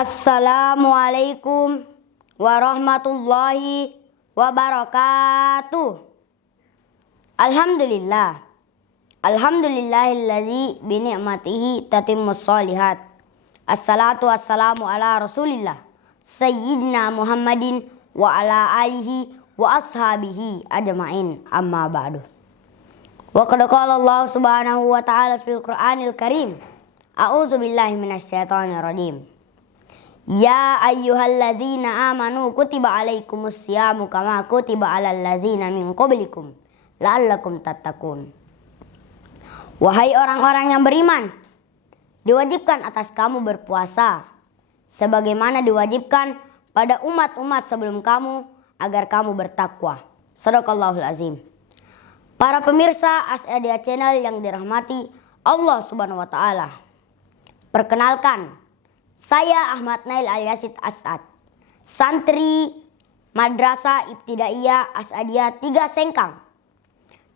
Assalamualaikum warahmatullahi wabarakatuh. Alhamdulillah. Alhamdulillahilladzi bini'matihi tatimmus shalihat. Assalatu wassalamu ala Rasulillah Sayyidina Muhammadin wa ala alihi wa ashabihi ajma'in, amma ba'du. Wa qad qala Allah subhanahu wa ta'ala fil Qur'anil Karim. A'udzu billahi minasyaitonir rajim. Ya ayyuhalladzina amanu kutiba alaikumus syamu kama kutiba alal ladzina min qablikum la'allakum tattaqun. Wahai orang-orang yang beriman, diwajibkan atas kamu berpuasa sebagaimana diwajibkan pada umat-umat sebelum kamu agar kamu bertakwa. Shadaqallahul azim. Para pemirsa As'adiyah Channel yang dirahmati Allah Subhanahu wa taala. Perkenalkan, saya Ahmad Nail Al-Yasid As'ad, santri Madrasah Ibtidaiyah As'adiyah 3 Sengkang.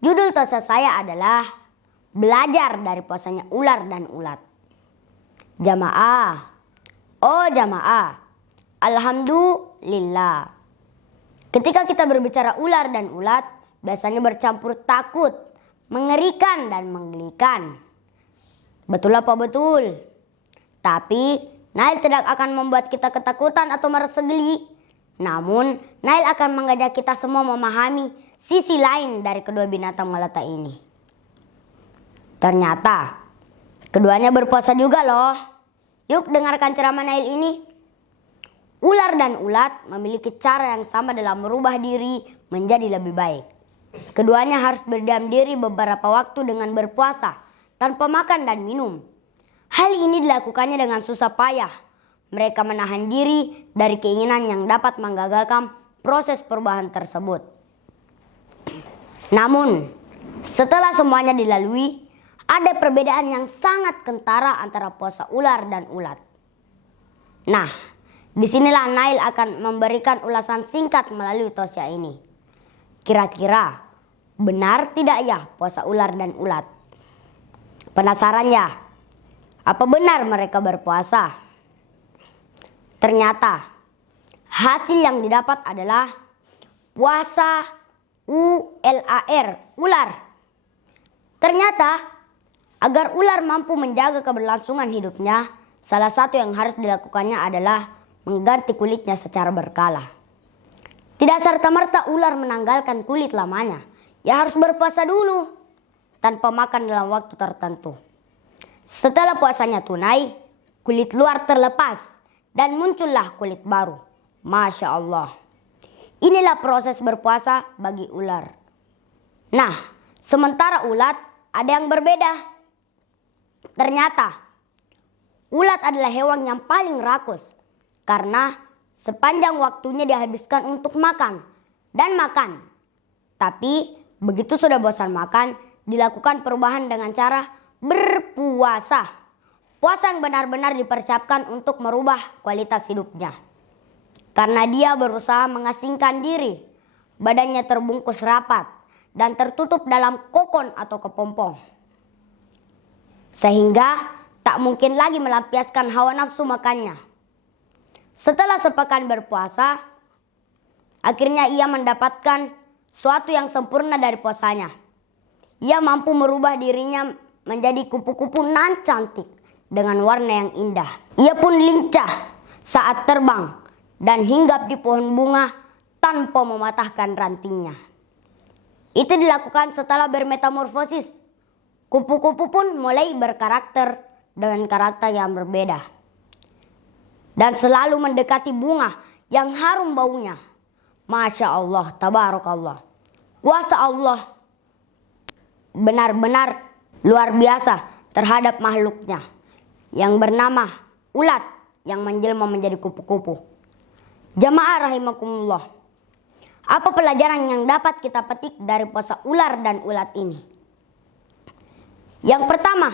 Judul tausiah saya adalah belajar dari puasanya ular dan ulat. Jamaah, oh jamaah, alhamdulillah. Ketika kita berbicara ular dan ulat, biasanya bercampur takut, mengerikan dan menggelikan. Betul apa betul? Tapi Nail tidak akan membuat kita ketakutan atau merasa geli. Namun, Nail akan mengajak kita semua memahami sisi lain dari kedua binatang melata ini. Ternyata, keduanya berpuasa juga loh. Yuk dengarkan ceramah Nail ini. Ular dan ulat memiliki cara yang sama dalam merubah diri menjadi lebih baik. Keduanya harus berdiam diri beberapa waktu dengan berpuasa, tanpa makan dan minum. Hal ini dilakukannya dengan susah payah. Mereka menahan diri dari keinginan yang dapat menggagalkan proses perubahan tersebut. Namun, setelah semuanya dilalui, ada perbedaan yang sangat kentara antara puasa ular dan ulat. Nah, disinilah Nail akan memberikan ulasan singkat melalui tausiah ini. Kira-kira benar tidak ya puasa ular dan ulat? Penasaran ya? Apa benar mereka berpuasa? Ternyata hasil yang didapat adalah puasa ular. Ternyata agar ular mampu menjaga keberlangsungan hidupnya, salah satu yang harus dilakukannya adalah mengganti kulitnya secara berkala. Tidak serta-merta ular menanggalkan kulit lamanya. Ya harus berpuasa dulu tanpa makan dalam waktu tertentu. Setelah puasanya tunai, kulit luar terlepas dan muncullah kulit baru. Masya Allah. Inilah proses berpuasa bagi ular. Nah, sementara ulat ada yang berbeda. Ternyata, ulat adalah hewan yang paling rakus karena sepanjang waktunya dihabiskan untuk makan dan makan. Tapi begitu sudah bosan makan, dilakukan perubahan dengan cara berpuasa. Puasa yang benar-benar dipersiapkan untuk merubah kualitas hidupnya. Karena dia berusaha mengasingkan diri, badannya terbungkus rapat dan tertutup dalam kokon atau kepompong. Sehingga tak mungkin lagi melampiaskan hawa nafsu makannya. Setelah sepekan berpuasa, akhirnya ia mendapatkan suatu yang sempurna dari puasanya. Ia mampu merubah dirinya menjadi kupu-kupu nan cantik dengan warna yang indah. Ia pun lincah saat terbang dan hinggap di pohon bunga tanpa mematahkan rantingnya. Itu dilakukan setelah bermetamorfosis. Kupu-kupu pun mulai berkarakter dengan karakter yang berbeda. Dan selalu mendekati bunga yang harum baunya. Masya Allah, tabarakallah. Kuasa Allah benar-benar luar biasa terhadap makhluknya yang bernama ulat yang menjelma menjadi kupu-kupu. Jamaah rahimakumullah. Apa pelajaran yang dapat kita petik dari puasa ular dan ulat ini? Yang pertama,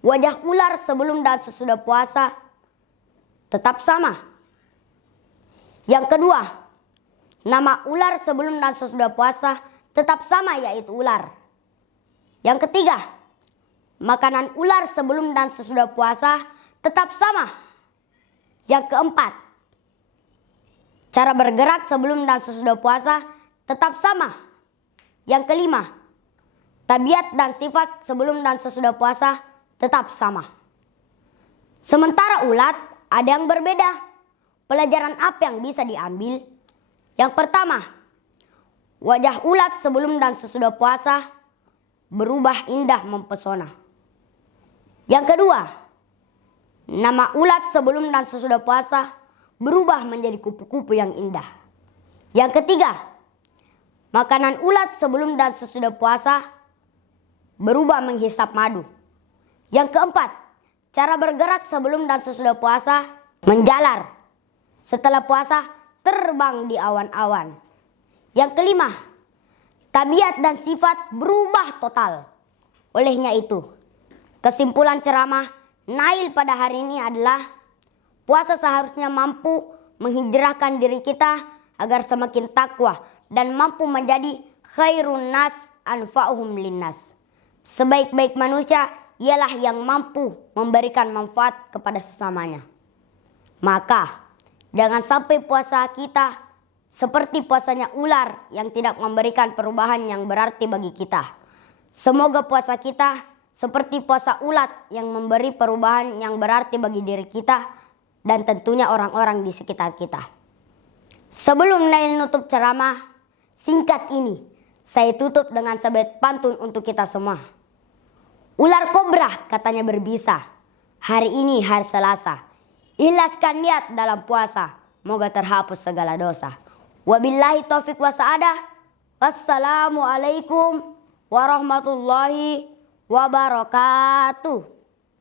wajah ular sebelum dan sesudah puasa tetap sama. Yang kedua, nama ular sebelum dan sesudah puasa tetap sama, yaitu ular. Yang ketiga, makanan ular sebelum dan sesudah puasa tetap sama. Yang keempat, cara bergerak sebelum dan sesudah puasa tetap sama. Yang kelima, tabiat dan sifat sebelum dan sesudah puasa tetap sama. Sementara ulat ada yang berbeda. Pelajaran apa yang bisa diambil? Yang pertama, wajah ulat sebelum dan sesudah puasa berubah indah mempesona. Yang kedua, nama ulat sebelum dan sesudah puasa berubah menjadi kupu-kupu yang indah. Yang ketiga, makanan ulat sebelum dan sesudah puasa berubah menghisap madu. Yang keempat, cara bergerak sebelum dan sesudah puasa menjalar. Setelah puasa terbang di awan-awan. Yang kelima, tabiat dan sifat berubah total. Olehnya itu, kesimpulan ceramah Nail pada hari ini adalah puasa seharusnya mampu menghijrahkan diri kita agar semakin takwa dan mampu menjadi khairun nas anfa'uhum linnas. Sebaik-baik manusia ialah yang mampu memberikan manfaat kepada sesamanya. Maka jangan sampai puasa kita seperti puasanya ular yang tidak memberikan perubahan yang berarti bagi kita. Semoga puasa kita seperti puasa ulat yang memberi perubahan yang berarti bagi diri kita dan tentunya orang-orang di sekitar kita. Sebelum Nail nutup ceramah singkat ini, saya tutup dengan sebaik pantun untuk kita semua. Ular kobra katanya berbisa, hari ini hari Selasa. Ikhlaskan niat dalam puasa, moga terhapus segala dosa. Wabillahi taufik wa sa'adah. Wassalamualaikum warahmatullahi wabarakatuh.